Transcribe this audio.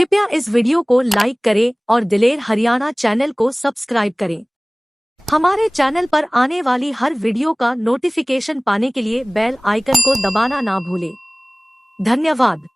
कृपया इस वीडियो को लाइक करें और दिलेर हरियाणा चैनल को सब्सक्राइब करें। हमारे चैनल पर आने वाली हर वीडियो का नोटिफिकेशन पाने के लिए बेल आइकन को दबाना ना भूलें। धन्यवाद।